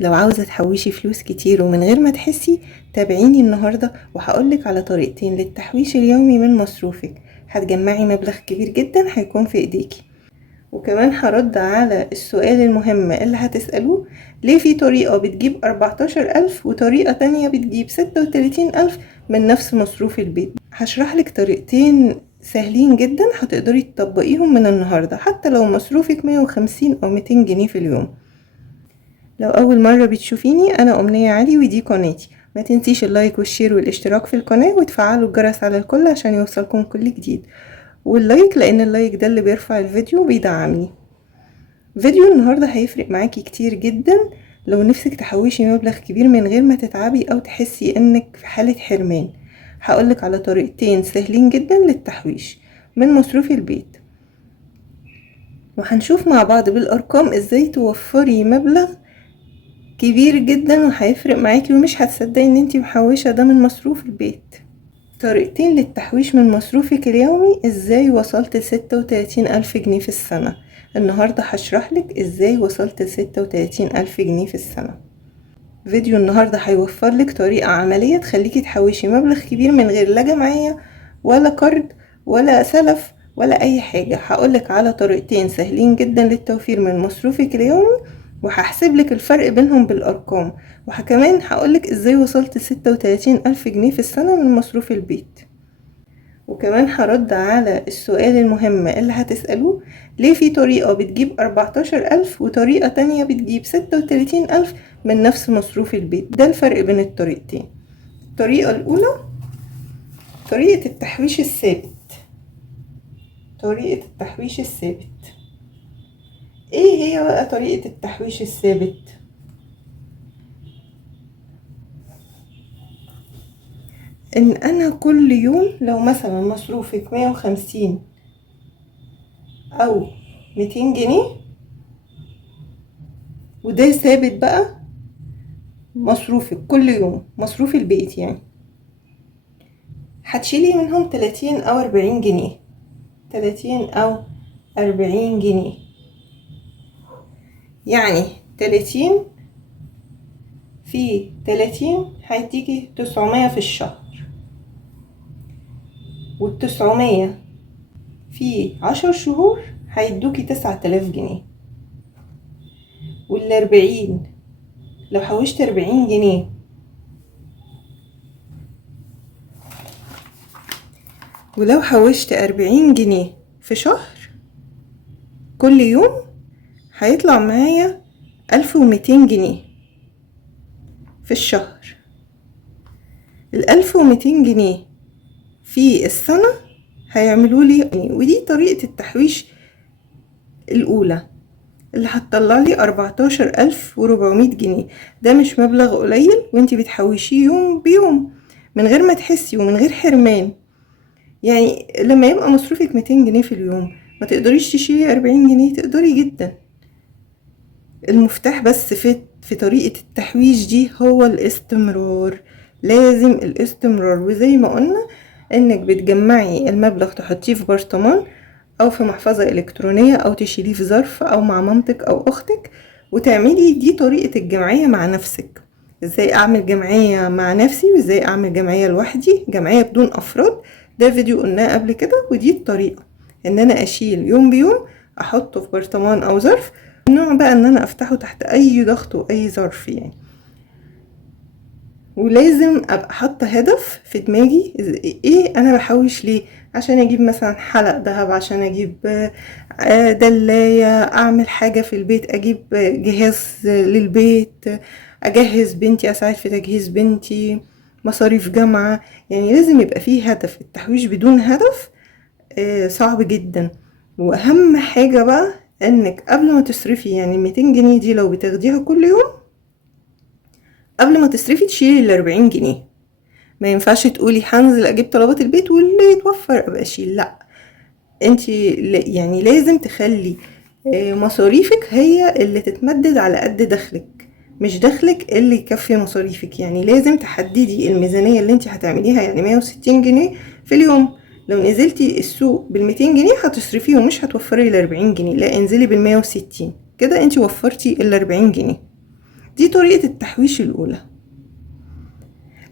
لو عاوزة تحوشي فلوس كتير ومن غير ما تحسي، تابعيني النهاردة وهقولك على طريقتين للتحويش اليومي من مصروفك. هتجمعي مبلغ كبير جدا هيكون في ايديكي، وكمان هرد على السؤال المهم اللي هتسألوه: ليه في طريقة بتجيب 14,000 وطريقة تانية بتجيب 36,000 من نفس مصروف البيت؟ هشرحلك طريقتين سهلين جدا هتقدري تطبقيهم من النهاردة حتى لو مصروفك 150 أو 200 جنيه في اليوم. لو أول مرة بتشوفيني، أنا أمنية علي ودي قناتي. ما تنسيش اللايك والشير والاشتراك في القناة وتفعلوا الجرس على الكل عشان يوصلكم كل جديد، واللايك لأن اللايك ده اللي بيرفع الفيديو وبيدعمني. فيديو النهاردة هيفرق معاكي كتير جدا لو نفسك تحوشي مبلغ كبير من غير ما تتعبي أو تحسي إنك في حالة حرمان. هقولك على طريقتين سهلين جدا للتحويش من مصروف البيت، وهنشوف مع بعض بالأرقام إزاي توفري مبلغ كبير جدا وهيفرق معاكي ومش هتصدقي ان انتي محوشة ده من مصروف البيت. طريقتين للتحويش من مصروفك اليومي. ازاي وصلت ل36,000 جنيه في السنة؟ النهاردة هشرحلك ازاي وصلت ل36,000 جنيه في السنة. فيديو النهاردة هيوفرلك طريقة عملية تخليكي تحوشي مبلغ كبير من غير لا جمعية ولا قرض ولا سلف ولا اي حاجة. هقولك على طريقتين سهلين جدا للتوفير من مصروفك اليومي، وهحسبلك الفرق بينهم بالارقام، وكمان هقولك ازاي وصلت 36,000 جنيه في السنة من مصروف البيت. وكمان هرد على السؤال المهم اللي هتسألوه: ليه في طريقة بتجيب 14,000 وطريقة تانية بتجيب 36,000 من نفس مصروف البيت؟ ده الفرق بين الطريقتين. الطريقة الأولى طريقة التحويش الثابت. طريقة التحويش الثابت ايه هي بقى طريقة التحويش الثابت؟ ان انا كل يوم لو مثلا مصروفك 150 او 200 جنيه وده ثابت بقى مصروفك كل يوم، مصروف البيت يعني، هتشيلي منهم 30 او 40 جنيه. 30 او 40 جنيه يعني 30 في 30 هيديكي 900 في الشهر، وال900 في 10 شهور هيدوكي 9,000 جنيه. وال40 لو حوشت 40 جنيه ولو حوشت 40 جنيه في شهر كل يوم هيطلع معايا 1200 جنيه في الشهر. 1200 جنيه في السنة هيعملوا لي، ودي طريقة التحويش الأولى اللي هتطلع لي 14,400 جنيه. ده مش مبلغ قليل وانتي بتحوشيه يوم بيوم من غير ما تحسي ومن غير حرمان. يعني لما يبقى مصروفك 200 جنيه في اليوم ما تقدريش تشيلي 40 جنيه؟ تقدري جدا. المفتاح بس في طريقة التحويش دي هو الاستمرار. لازم الاستمرار، وزي ما قلنا انك بتجمعي المبلغ تحطيه في برطمان او في محفظة الكترونية او تشيليه في ظرف او مع مامتك او اختك وتعملي. دي طريقة الجمعية مع نفسك. ازاي اعمل جمعية مع نفسي وازاي اعمل جمعية لوحدي، جمعية بدون افراد، ده فيديو قلناه قبل كده. ودي الطريقة ان انا اشيل يوم بيوم احطه في برطمان او ظرف، النوع بقى ان انا افتحه تحت اي ضغط واي ظرف يعني. ولازم ابقى حاطه هدف في دماغي، ايه انا بحوش ليه؟ عشان اجيب مثلا حلق دهب، عشان اجيب دلاية، اعمل حاجة في البيت، اجيب جهاز للبيت، اجهز بنتي، اساعد في تجهيز بنتي، مصاريف جامعة. يعني لازم يبقى فيه هدف. التحويش بدون هدف صعب جدا. واهم حاجة بقى انك قبل ما تصرفي، يعني 200 جنيه دي لو بتاخديها كل يوم، قبل ما تصرفي تشيلي 40 جنيه. ما ينفعش تقولي هنزل اجيب طلبات البيت واللي يتوفر ابقى اشيل، لا. انتي يعني لازم تخلي مصاريفك هي اللي تتمدد على قد دخلك، مش دخلك اللي يكفي مصاريفك. يعني لازم تحددي الميزانية اللي انتي هتعمليها، يعني 160 جنيه في اليوم. لو نزلتي السوق بال200 جنيه هتصرفيهم، مش هتوفري ال40 جنيه، لا انزلي بال160 كده انتي وفرتي ال40 جنيه. دي طريقة التحويش الأولى.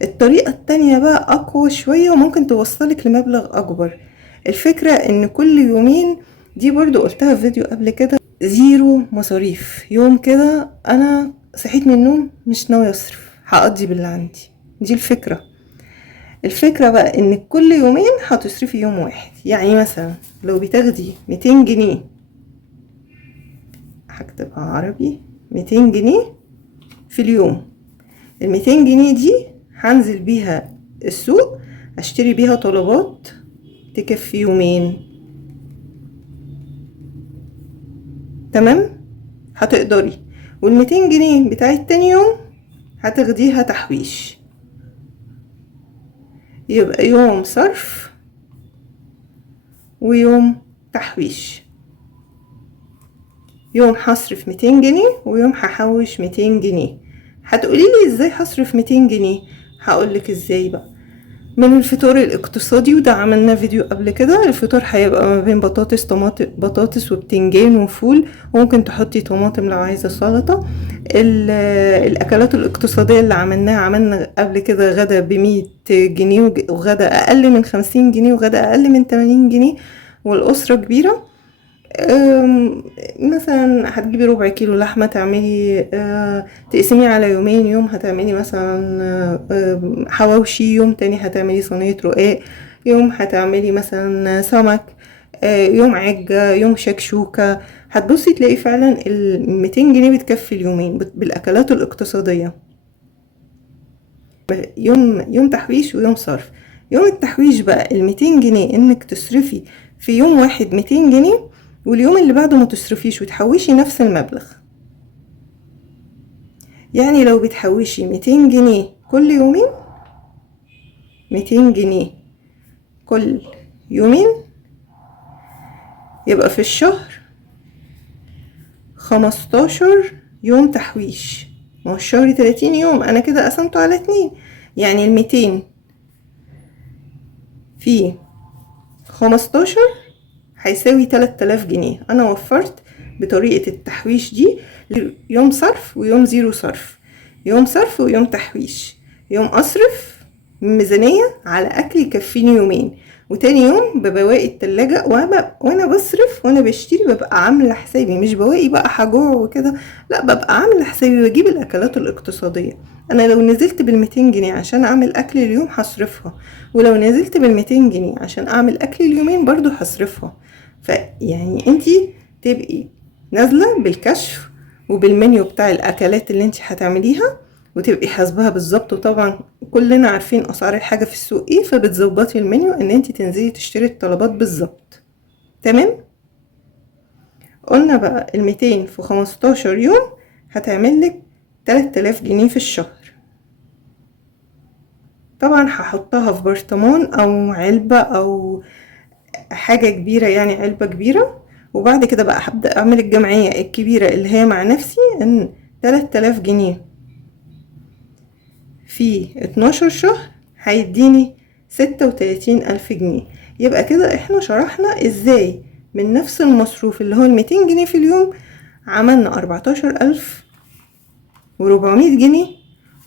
الطريقة التانية بقى أقوى شوية وممكن توصلك لمبلغ أكبر. الفكرة إن كل يومين، دي برضو قلتها في فيديو قبل كده، زيرو مصاريف. يوم كده أنا صحيت من النوم مش ناوية أصرف، هقضي باللي عندي. دي الفكرة بقى إن كل يومين هتصرفي يوم واحد. يعني مثلا لو بتاخدي 200 جنيه، هكتبها عربي، 200 جنيه في اليوم. 200 جنيه دي هنزل بيها السوق، اشتري بيها طلبات تكفي يومين. تمام؟ هتقدري. وال200 جنيه بتاعت تاني يوم هتاخديها تحويش. يبقى يوم صرف ويوم تحويش. يوم هصرف 200 جنيه ويوم هحوش 200 جنيه. هتقوليلي ازاي هصرف 200 جنيه؟ هقولك ازاي بقى. من الفطار الاقتصادي، وده عملنا فيديو قبل كده. الفطار هيبقى ما بين بطاطس وبتنجان وفول، وممكن تحطي طماطم لو عايزه سلطه. الاكلات الاقتصاديه اللي عملنا قبل كده غدا ب100 جنيه، وغدا اقل من 50 جنيه، وغدا اقل من 80 جنيه، والاسره كبيره. مثلا هتجيبي ربع كيلو لحمة، تعملي تقسميه على يومين. يوم هتعملي مثلا حواوشي، يوم تاني هتعملي صينية رقاق، يوم هتعملي مثلا سمك، يوم عجة، يوم شكشوكة. هتبصي تلاقي فعلا 200 جنيه بتكفي اليومين بالاكلات الاقتصادية. يوم تحويش ويوم صرف. يوم التحويش بقى 200 جنيه انك تصرفي في يوم واحد 200 جنيه، واليوم اللي بعده ما تصرفيش وتحوشي نفس المبلغ. يعني لو بتحوشي 200 جنيه كل يومين، 200 جنيه كل يومين، يبقى في الشهر 15 يوم تحويش. ما هو الشهر 30 يوم، انا كده قسمته على 2. يعني 200 في 15 هيساوي 3000 جنيه. انا وفرت بطريقة التحويش دي يوم صرف ويوم زيرو صرف، يوم صرف ويوم تحويش. يوم اصرف ميزانية على اكل يكفيني يومين، وتاني يوم ببواقي التلاجة. وانا بصرف وانا بشتري ببقى عاملة حسابي، مش بواقي بقى هجوع وكده، لا، ببقى عاملة حسابي، بجيب الاكلات الاقتصادية. انا لو نزلت بال200 جنيه عشان اعمل اكل اليوم هصرفها، ولو نزلت بال200 جنيه عشان اعمل اكل اليومين برضو هصرفها. فيعني انتي تبقي نازلة بالكشف وبالمنيو بتاع الاكلات اللي انتي هتعمليها، وتبقي حاسباها بالظبط. وطبعا كلنا عارفين اسعار الحاجة في السوق ايه، فبتظبطي المنيو ان انتي تنزلي تشتري الطلبات بالظبط. تمام؟ قلنا بقى 200 في 15 يوم هتعملك 3000 جنيه في الشهر. طبعا هحطها في برطمان او علبة او حاجة كبيرة، يعني علبة كبيرة. وبعد كده بقى هبدأ اعمل الجمعية الكبيرة اللي هي مع نفسي، ان 3000 جنيه في 12 شهر هيديني 36,000 جنيه. يبقى كده احنا شرحنا ازاي من نفس المصروف اللي هو 200 جنيه في اليوم عملنا 14,400 جنيه،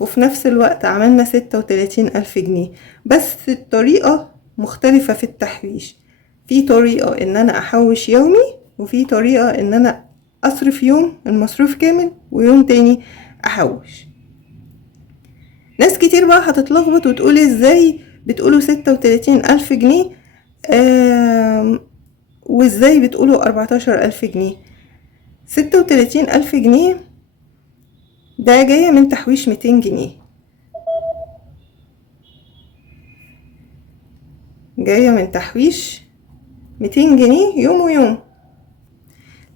وفي نفس الوقت عملنا 36,000 جنيه. بس الطريقة مختلفة في التحويش. في طريقة ان انا احوش يومي، وفي طريقة ان انا اصرف يوم المصروف كامل ويوم تاني احوش. ناس كتير بقى هتتلخبط وتقول ازاي بتقولوا 36,000 جنيه وازاي بتقولوا 14,000 جنيه. 36,000 جنيه ده جاية من تحويش 200 جنيه، جاية من تحويش 200 جنيه يوم ويوم.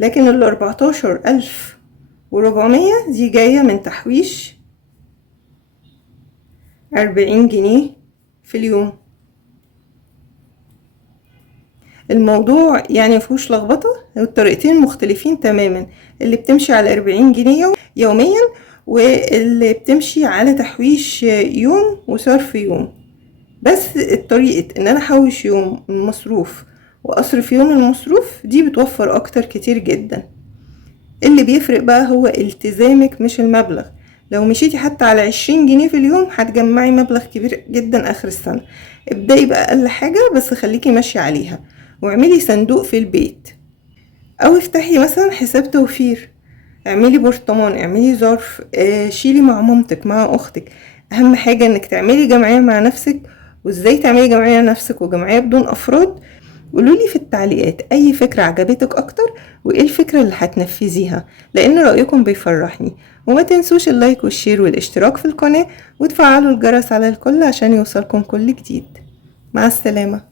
لكن 14,400 دي جاية من تحويش 40 جنيه في اليوم. الموضوع يعني مفيهوش لخبطة، الطريقتين مختلفين تماما. اللي بتمشي على 40 جنيه يوميا، واللي بتمشي على تحويش يوم وصرف يوم. بس الطريقة ان انا احوش يوم المصروف واصرف يوم المصروف دي بتوفر اكتر كتير جدا. اللي بيفرق بقى هو التزامك مش المبلغ. لو مشيتي حتى على 20 جنيه في اليوم هتجمعي مبلغ كبير جدا اخر السنة. ابدأي بأقل حاجة بس خليكي ماشية عليها، واعملي صندوق في البيت او افتحي مثلا حساب توفير، اعملي برطمان، اعملي ظرف، شيلي مع مامتك مع اختك. اهم حاجة انك تعملي جمعية مع نفسك. وازاي تعملي جمعية نفسك وجمعية بدون افراد؟ قولولي في التعليقات اي فكرة عجبتك اكتر، وايه الفكرة اللي هتنفذيها، لان رأيكم بيفرحني. وما تنسوش اللايك والشير والاشتراك في القناة، وتفعلوا الجرس على الكل عشان يوصلكم كل جديد. مع السلامة.